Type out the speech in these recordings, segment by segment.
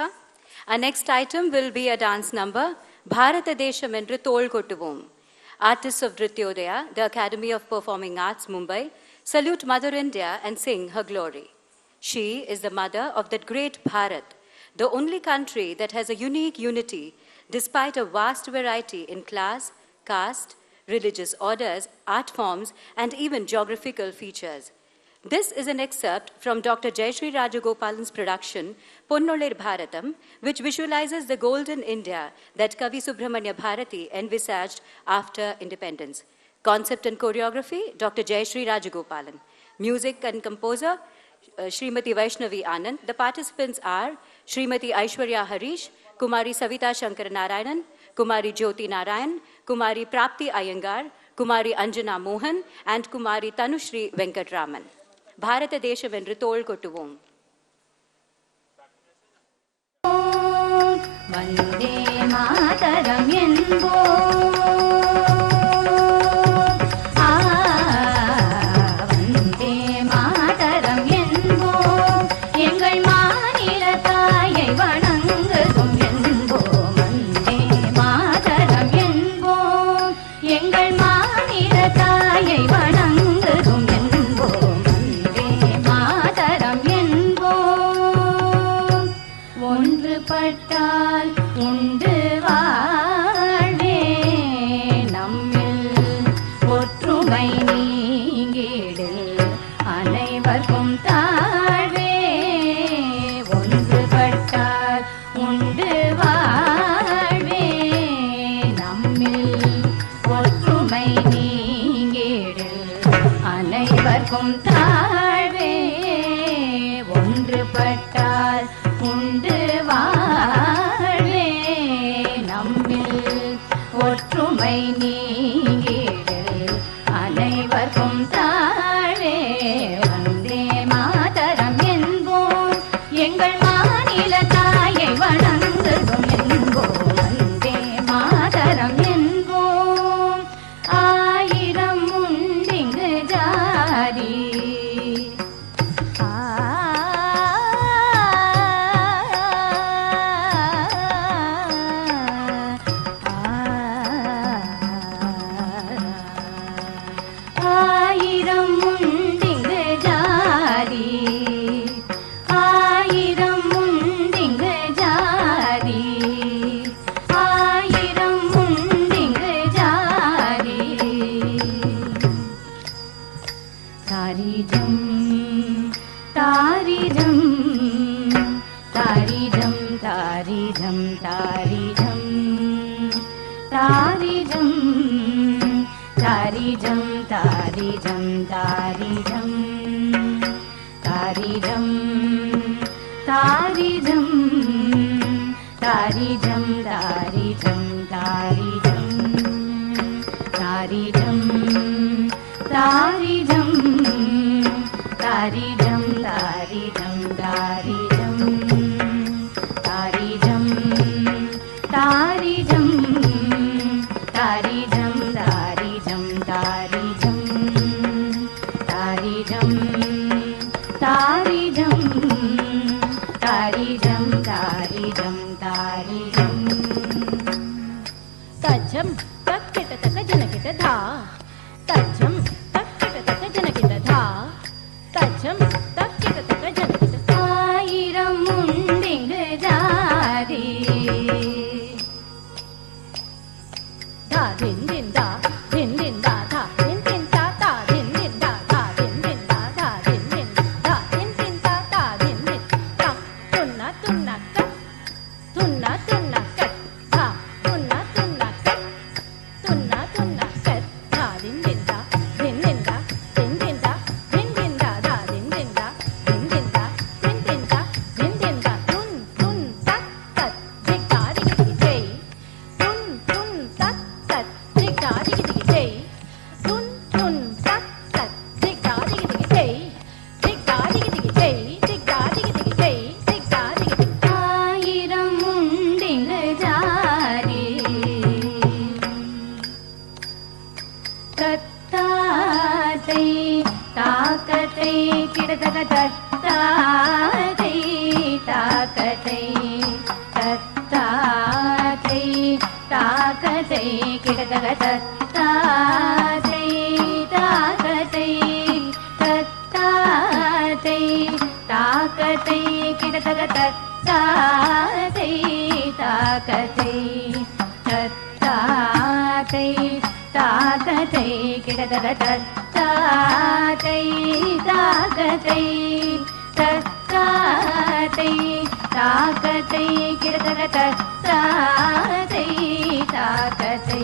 America. Our next item will be a dance number, Bharata Desham Endru Thol Kottuvom. Artists of Nrityodaya, the Academy of Performing Arts, Mumbai, salute Mother India and sing her glory. She is the mother of that great Bharat, the only country that has a unique unity despite a vast variety in class, caste, religious orders, art forms, and even geographical features. This is an excerpt from Dr. Jayashree Rajagopalan's production, Ponnolir Bharatam, which visualizes the golden India that Kavi Subramanya Bharati envisaged after independence. Concept and choreography, Dr. Jayashree Rajagopalan. Music and composer, Srimati Vaishnavi Anand. The participants are Srimati Aishwarya Harish, Kumari Savita Shankar Narayanan, Kumari Jyoti Narayan, Kumari Prapti Iyengar, Kumari Anjana Mohan, and Kumari Tanushri Venkatraman. Bharata Desham Endru Thol Kottuvom. Vande Mataram Enbo. தத்தாதை தாகதை கிடதக தத்தாதை தாகதை தத்தாதை தாகதை கிடதக தத்தாதை தாகதை தத்தாதை தாகதை கிடதக தத்தாதை தாகதை தத்தாதை தாகதை கிடதக தத்தாதை தாகதை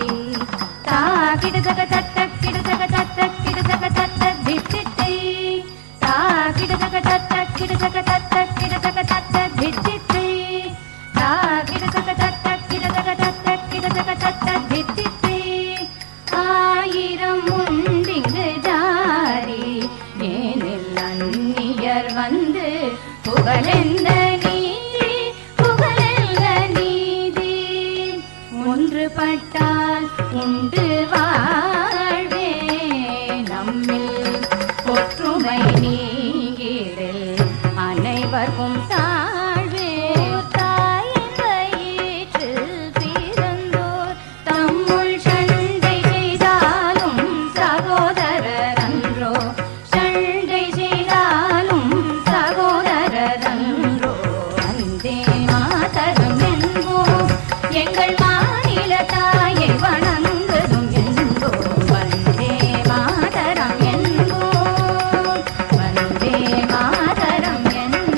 தாகிடதக தத்த கிடதக தத்த கிடதக தத்த தித்தித்தை தாகிடதக தத்த கிடதக தத்த கிடதக தத்த தித்தித்தை தாகிடதக தத்த கிடதக தத்த கிடதக தத்த தித்தித்தை ஆயிரம் உண்டிங்கு ஜாரி ஏனில் அந்நியர் வந்து புகழெந்த நீதி புகழெந்த நீதி ஒன்றுபட்டால் உண்டு வாழ்வே நம்மில் ஒற்றுமை நீங்கிடில் அனைவர்க்கும் தாழ்வே தாயின் வயிற்றில் பிறந்தோர் தம்முள் சண்டை செய்தாலும் சகோதரர் அன்றோ சண்டை செய்தாலும் சகோதரர் அன்றோ வந்தே மாதரம் என்போம் எங்கள் மாநில தாயை வணங்குதும் என்போம் வந்தே மாதரம் என்போம் வந்தே மாதரம் என்போம்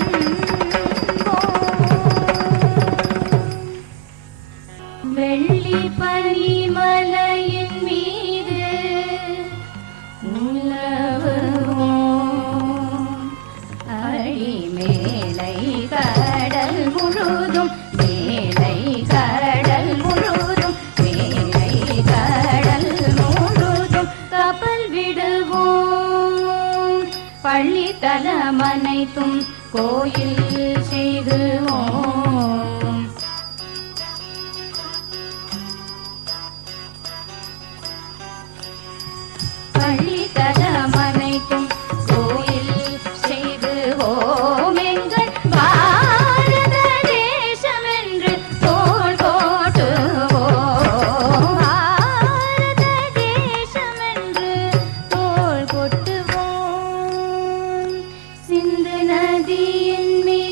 வெள்ளி பனிமலையின் மீது உலவுவோம் அடிமேலை கடல் முழுதும் மேலை கடல் முழுதும் மேலை கடல் முழுதும் கப்பல் விடுவோம் பள்ளி தலமனைத்தும் கோயில் செய்துவோம் பள்ளி தலமனைத்தும் கோயில் செய்துவோம் எங்கள் பாரத தேசம் என்று தோள் கொட்டுவோம் பாரத தேசம் என்று தோள் கொட்டுவோம் சிந்து நதியின் மீது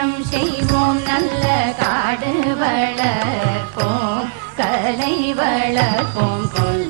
காவியம் செய்வோம் நல்ல காடு வளர்ப்போம் கலை வளர்ப்போம் கொல்ல